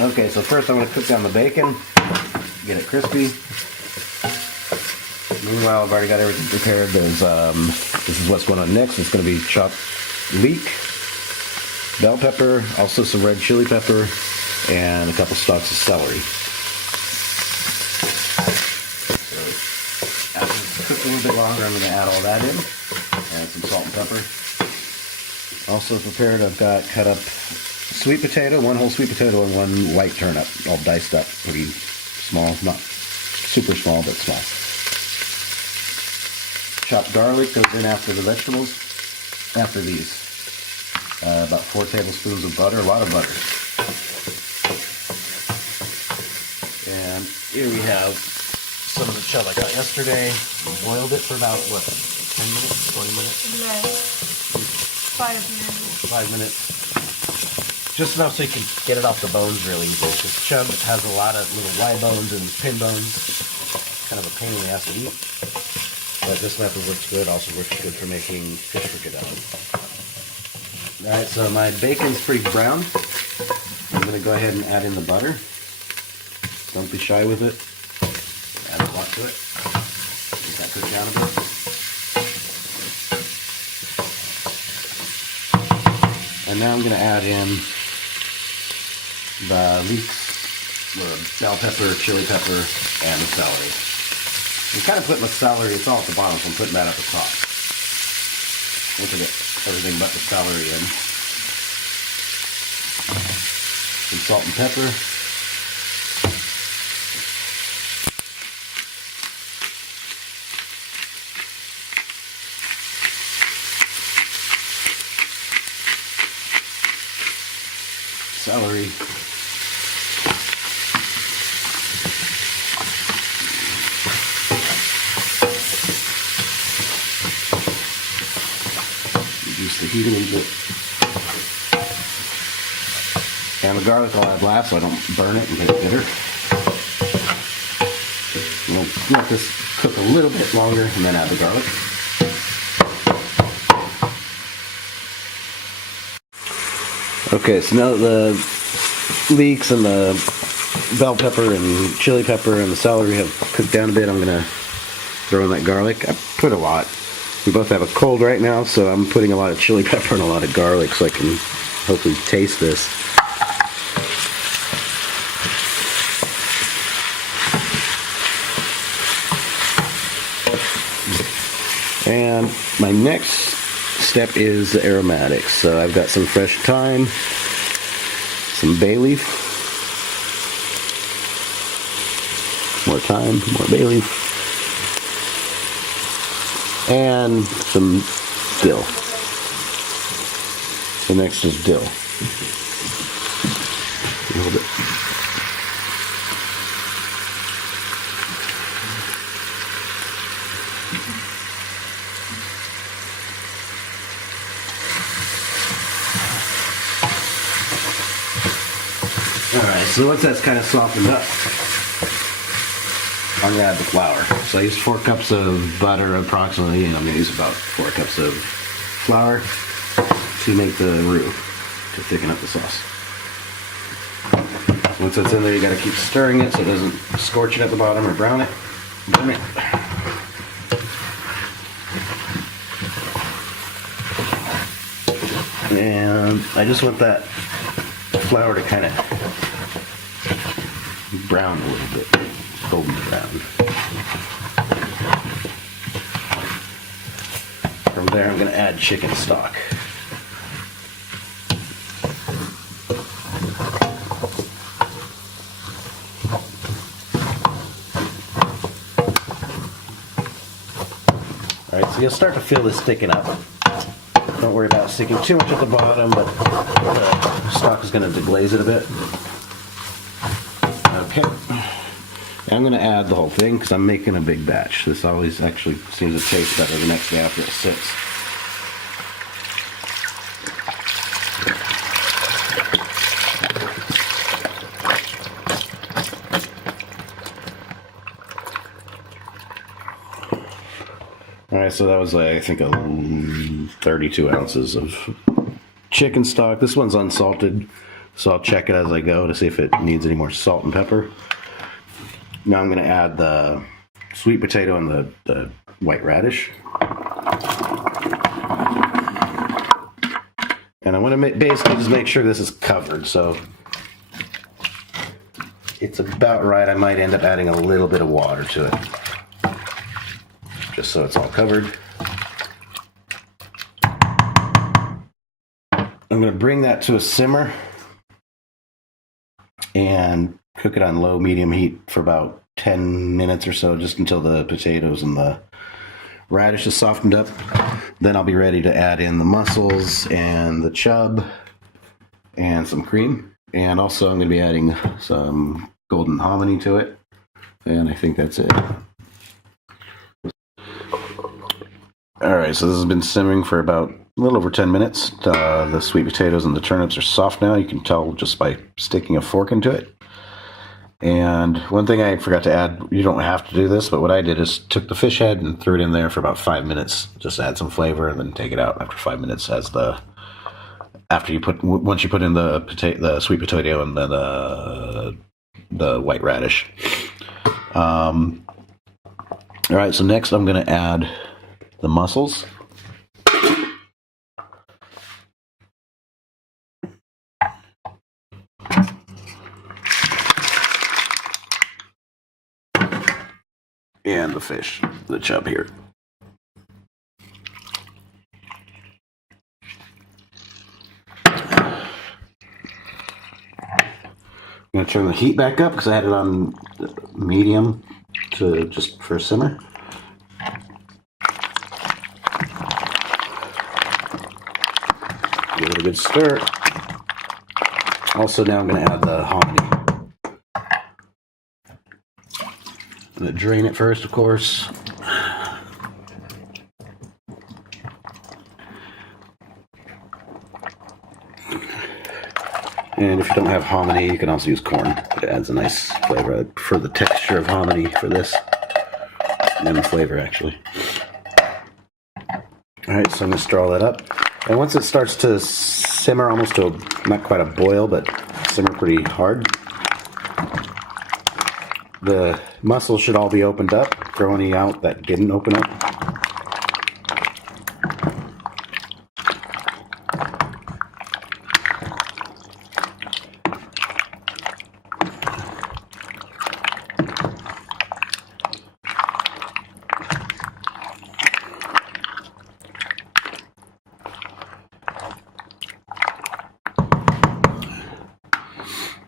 Okay, so first I'm going to cook down the bacon, get it crispy. Meanwhile, I've already got everything prepared. There's this is what's going on next. It's going to be chopped leek, bell pepper, also some red chili pepper, and a couple stalks of celery. So after it's cooked a little bit longer, I'm going to add all that in, and some salt and pepper. Also prepared, I've got cut up sweet potato, one whole sweet potato and one white turnip, all diced up, pretty small, not super small, but small. Chopped garlic goes in after the vegetables, after these. About 4 tablespoons of butter, a lot of butter. And here we have some of the chub I got yesterday. Boiled it for about, what, 10 minutes, 20 minutes? No, 5 minutes. 5 minutes. Just enough so you can get it off the bones really easy. Because chub has a lot of little Y bones and pin bones. Kind of a pain in the ass to eat. But this method works good. Also works good for making fish fricadelle. Alright, so my bacon's pretty brown. I'm going to go ahead and add in the butter. Don't be shy with it. Add a lot to it. Let that cook down a bit. And now I'm going to add in the leeks, the bell pepper, chili pepper, and the celery. I'm kind of putting the celery, it's all at the bottom, so I'm putting that at the top. Once I get everything but the celery in. Some salt and pepper. Celery. Reduce the heat a little bit. And the garlic I'll add last so I don't burn it and get it bitter. We'll let this cook a little bit longer and then add the garlic. Okay, so now the leeks and the bell pepper and chili pepper and the celery have cooked down a bit, I'm going to throw in that garlic. I put a lot. We both have a cold right now, so I'm putting a lot of chili pepper and a lot of garlic so I can hopefully taste this. And my next step is the aromatics. So I've got some fresh thyme, some bay leaf, more thyme, more bay leaf, and some dill. The next is dill. A little bit. Alright, so once that's kind of softened up, I'm going to add the flour. So I used 4 cups of butter approximately, and I'm going to use about 4 cups of flour to make the roux, to thicken up the sauce. Once that's in there, you got to keep stirring it so it doesn't scorch it at the bottom or brown it. Burn it. And I just want that flour to kind of brown a little bit, golden brown. From there I'm going to add chicken stock. Alright, so you'll start to feel this thicken up. Don't worry about sticking too much at the bottom, but the stock is going to deglaze it a bit. Okay. I'm going to add the whole thing because I'm making a big batch. This always actually seems to taste better the next day after it sits. Alright, so that was I think 32 ounces of chicken stock. This one's unsalted. So I'll check it as I go to see if it needs any more salt and pepper. Now I'm going to add the sweet potato and the white radish. And I want to basically just make sure this is covered. So it's about right. I might end up adding a little bit of water to it, just so it's all covered. I'm going to bring that to a simmer and cook it on low, medium heat for about 10 minutes or so, just until the potatoes and the radish is softened up. Then I'll be ready to add in the mussels and the chub and some cream. And also I'm going to be adding some golden hominy to it. And I think that's it. Alright, so this has been simmering for about a little over 10 minutes. The sweet potatoes and the turnips are soft now. You can tell just by sticking a fork into it. And one thing I forgot to add, you don't have to do this, but what I did is took the fish head and threw it in there for about 5 minutes. Just add some flavor and then take it out after 5 minutes once you put in the sweet potato and then the white radish. All right, so next I'm going to add the mussels. And the fish, the chub here. I'm going to turn the heat back up because I had it on medium to just for a simmer. Give it a good stir. Also now I'm going to add the hominy. I'm going to drain it first, of course. And if you don't have hominy, you can also use corn. It adds a nice flavor. I prefer the texture of hominy for this than the flavor, actually. Alright, so I'm going to stir all that up. And once it starts to simmer almost to not quite a boil, but simmer pretty hard, the mussels should all be opened up. Throw any out that didn't open up.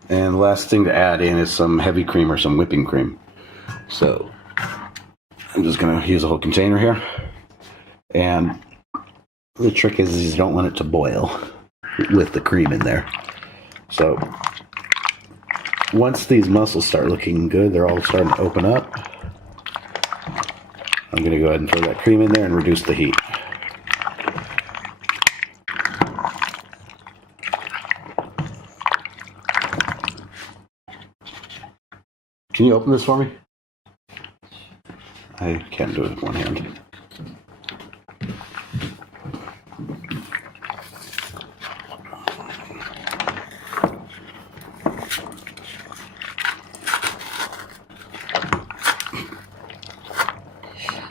And the last thing to add in is some heavy cream or some whipping cream. So I'm just going to use a whole container here. And the trick is you don't want it to boil with the cream in there. So once these mussels start looking good, they're all starting to open up, I'm going to go ahead and throw that cream in there and reduce the heat. Can you open this for me? I can't do it with one hand.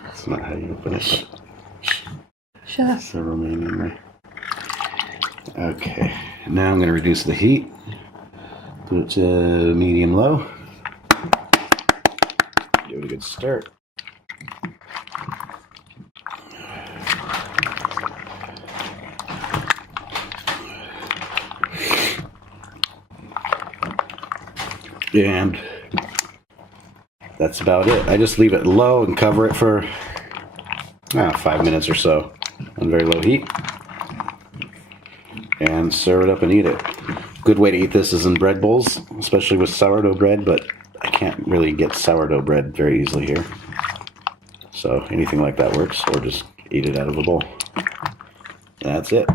That's not how you open it. Shut up. So remain in there. Okay, now I'm going to reduce the heat. Put it to medium-low. Give it a good stir. And that's about it. I just leave it low and cover it for 5 minutes or so on very low heat. And serve it up and eat it. Good way to eat this is in bread bowls, especially with sourdough bread, but I can't really get sourdough bread very easily here. So anything like that works, or just eat it out of a bowl. That's it.